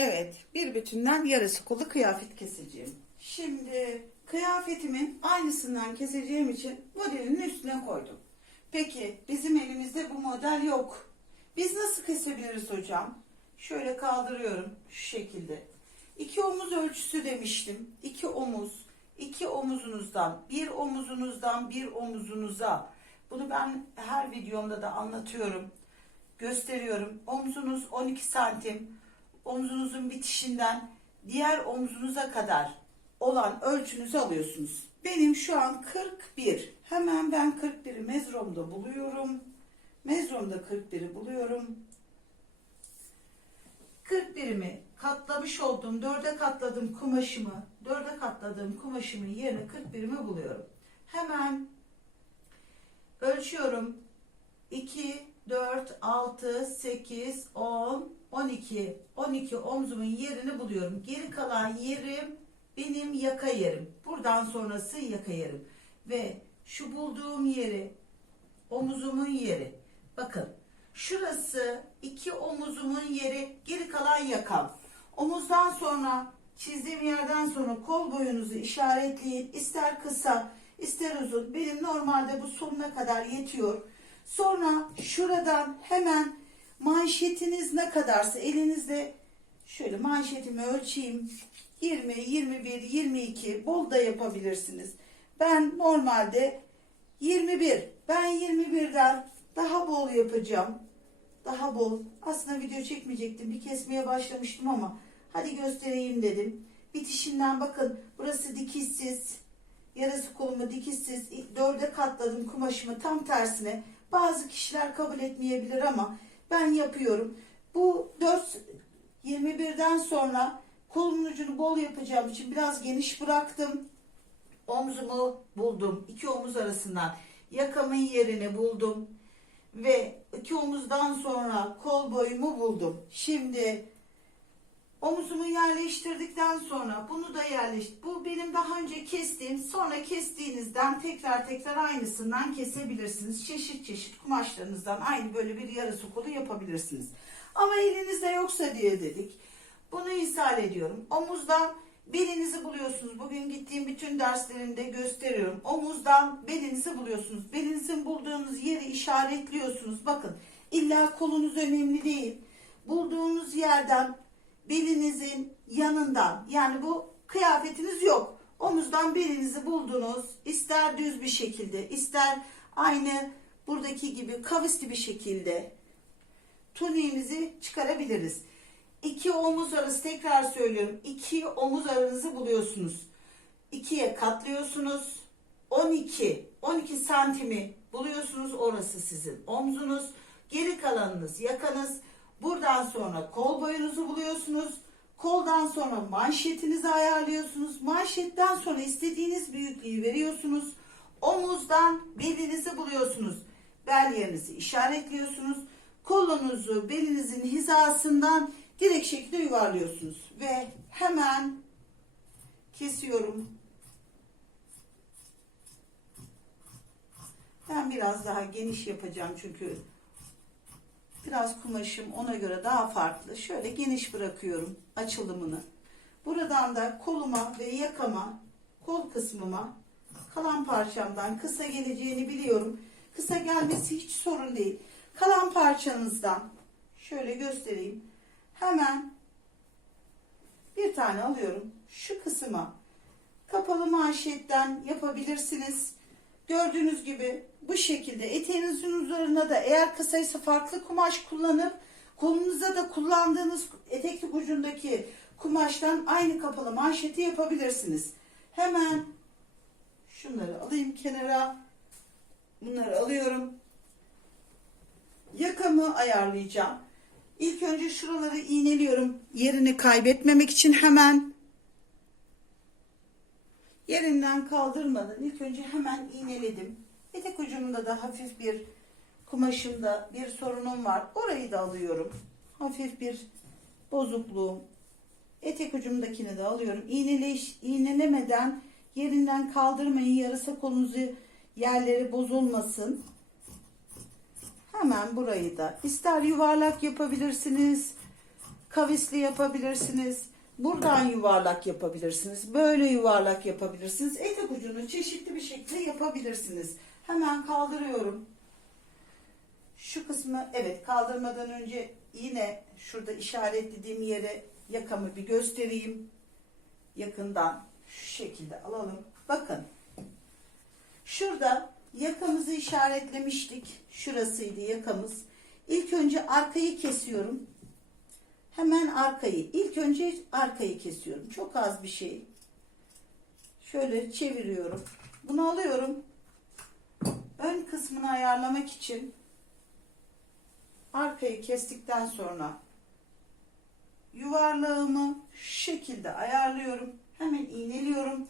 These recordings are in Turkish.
Evet, bir bütünden yarısı kolu kıyafet keseceğim. Şimdi kıyafetimin aynısından keseceğim için modelinin üstüne koydum. Peki bizim elimizde bu model yok. Biz nasıl kesebiliriz hocam? Şöyle kaldırıyorum şu şekilde. İki omuz ölçüsü demiştim. İki omuz, iki omuzunuzdan, bir omuzunuzdan bir omuzunuza. Bunu ben her videomda da anlatıyorum gösteriyorum. Omzunuz 12 santim. Omzunuzun bitişinden diğer omzunuza kadar olan ölçünüzü alıyorsunuz. Benim şu an 41. Hemen ben 41'i mezromda buluyorum. Mezromda 41'i buluyorum. 41'imi katlamış olduğum, dörde katladığım kumaşımı, dörde katladığım kumaşımın yerine 41'imi buluyorum. Hemen ölçüyorum. 2, 4, 6, 8, 10, 12. 12 omzumun yerini buluyorum. Geri kalan yerim benim yaka yerim. Buradan sonrası yaka yerim. Ve şu bulduğum yeri omuzumun yeri. Bakın şurası iki omuzumun yeri geri kalan yakam. Omuzdan sonra çizdiğim yerden sonra kol boyunuzu işaretleyin. İster kısa ister uzun. Benim normalde bu sonuna kadar yetiyor. Sonra şuradan hemen manşetiniz ne kadarsa elinizde şöyle manşetimi ölçeyim. 20, 21, 22 bol da yapabilirsiniz. Ben normalde 21. Ben 21'den daha bol yapacağım. Daha bol. Aslında video çekmeyecektim. Bir kesmeye başlamıştım ama hadi göstereyim dedim. Bitişinden bakın burası dikişsiz. Yarısı kolumu dikişsiz. Dörde katladım kumaşımı tam tersine. Bazı kişiler kabul etmeyebilir ama ben yapıyorum. Bu 4 21'den sonra kolumun ucunu bol yapacağım için biraz geniş bıraktım. Omzumu buldum. iki omuz arasından yakamın yerini buldum. Ve iki omuzdan sonra kol boyumu buldum. Şimdi Omuzumu yerleştirdikten sonra bunu da daha önce kestiğim, sonra kestiğinizden tekrar tekrar aynısından kesebilirsiniz. Çeşit çeşit kumaşlarınızdan aynı böyle bir yarısı kolu yapabilirsiniz. Ama elinizde yoksa diye dedik. Bunu ishal ediyorum. Omuzdan belinizi buluyorsunuz. Bugün gittiğim bütün derslerimde gösteriyorum. Omuzdan belinizi buluyorsunuz. Belinizin bulduğunuz yeri işaretliyorsunuz. Bakın illa kolunuz önemli değil. Bulduğunuz yerden belinizin yanından yani bu kıyafetiniz yok. Omuzdan belinizi buldunuz. İster düz bir şekilde ister aynı buradaki gibi kavisli bir şekilde tuniğimizi çıkarabiliriz. İki omuz arası tekrar söylüyorum. İki omuz aranızı buluyorsunuz. İkiye katlıyorsunuz. 12 12 santimi buluyorsunuz. Orası sizin omzunuz. Geri kalanınız yakanız. Buradan sonra kol boyunuzu buluyorsunuz. Koldan sonra manşetinizi ayarlıyorsunuz. Manşetten sonra istediğiniz büyüklüğü veriyorsunuz. Omuzdan belinizi buluyorsunuz. Bel yerinizi işaretliyorsunuz. Kolunuzu belinizin hizasından direkt şekilde yuvarlıyorsunuz. Ve hemen kesiyorum. Ben biraz daha geniş yapacağım çünkü Biraz kumaşım ona göre daha farklı. Şöyle geniş bırakıyorum açılımını. Buradan da koluma ve yakama, kol kısmıma kalan parçamdan kısa geleceğini biliyorum. Kısa gelmesi hiç sorun değil. Kalan parçanızdan şöyle göstereyim. Hemen bir tane alıyorum. Şu kısma kapalı manşetten yapabilirsiniz. Gördüğünüz gibi bu şekilde eteğinizin üzerine de eğer kısaysa farklı kumaş kullanıp kolunuza da kullandığınız eteklik ucundaki kumaştan aynı kapalı manşeti yapabilirsiniz. Hemen şunları alayım kenara. Bunları alıyorum. Yakamı ayarlayacağım. İlk önce şuraları iğneliyorum. Yerini kaybetmemek için hemen yerinden kaldırmadan ilk önce hemen iğneledim. Etek ucumda da hafif bir kumaşımda bir sorunum var. Orayı da alıyorum. Hafif bir bozukluğum. Etek ucumdakini de alıyorum. İğneleş, iğnelemeden yerinden kaldırmayın. Yarısa kolunuzu yerleri bozulmasın. Hemen burayı da ister yuvarlak yapabilirsiniz. kavisli yapabilirsiniz. Buradan yuvarlak yapabilirsiniz. Böyle yuvarlak yapabilirsiniz. Etek ucunu çeşitli bir şekilde yapabilirsiniz. Hemen kaldırıyorum. Şu kısmı evet kaldırmadan önce yine şurada işaretlediğim yere yakamı bir göstereyim. Yakından şu şekilde alalım. Bakın. Şurada yakamızı işaretlemiştik. Şurasıydı yakamız. İlk önce arkayı kesiyorum. Hemen arkayı. İlk önce arkayı kesiyorum. Çok az bir şey. Şöyle çeviriyorum. Bunu alıyorum. Ön kısmını ayarlamak için arkayı kestikten sonra yuvarlağımı şu şekilde ayarlıyorum. Hemen iğneliyorum.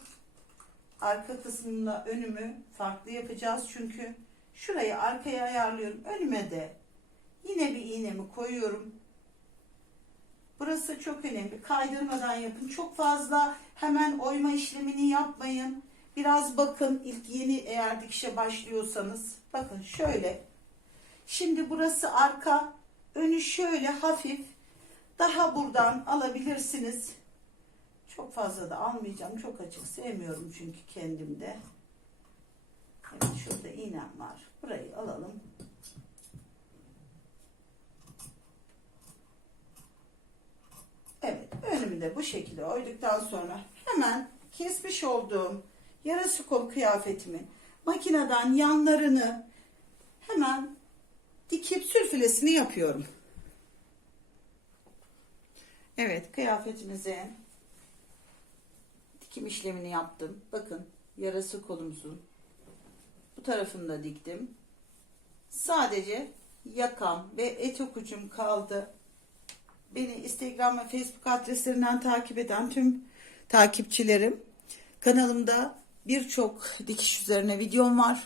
Arka kısmında önümü farklı yapacağız çünkü şurayı arkaya ayarlıyorum. Önüme de yine bir iğnemi koyuyorum. Burası çok önemli. Kaydırmadan yapın. Çok fazla hemen oyma işlemini yapmayın. Biraz bakın ilk yeni eğer dikişe başlıyorsanız. Bakın şöyle. Şimdi burası arka. Önü şöyle hafif. Daha buradan alabilirsiniz. Çok fazla da almayacağım. Çok açık sevmiyorum çünkü kendimde. Evet şurada iğnem var. Burayı alalım. Evet önümü de bu şekilde oyduktan sonra hemen kesmiş olduğum yarası kol kıyafetimin makineden yanlarını hemen dikip sürfülesini yapıyorum. Evet kıyafetimizin dikim işlemini yaptım. Bakın yarası kolumuzun bu tarafını da diktim. Sadece yakam ve etek ucum kaldı. Beni Instagram ve Facebook adreslerinden takip eden tüm takipçilerim kanalımda birçok dikiş üzerine videom var.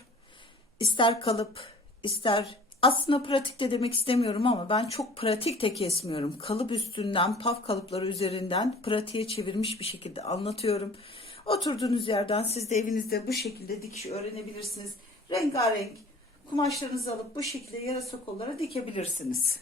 İster kalıp ister aslında pratik de demek istemiyorum ama ben çok pratik de kesmiyorum. Kalıp üstünden paf kalıpları üzerinden pratiğe çevirmiş bir şekilde anlatıyorum. Oturduğunuz yerden siz de evinizde bu şekilde dikiş öğrenebilirsiniz. Rengarenk kumaşlarınızı alıp bu şekilde yarasa kollara dikebilirsiniz.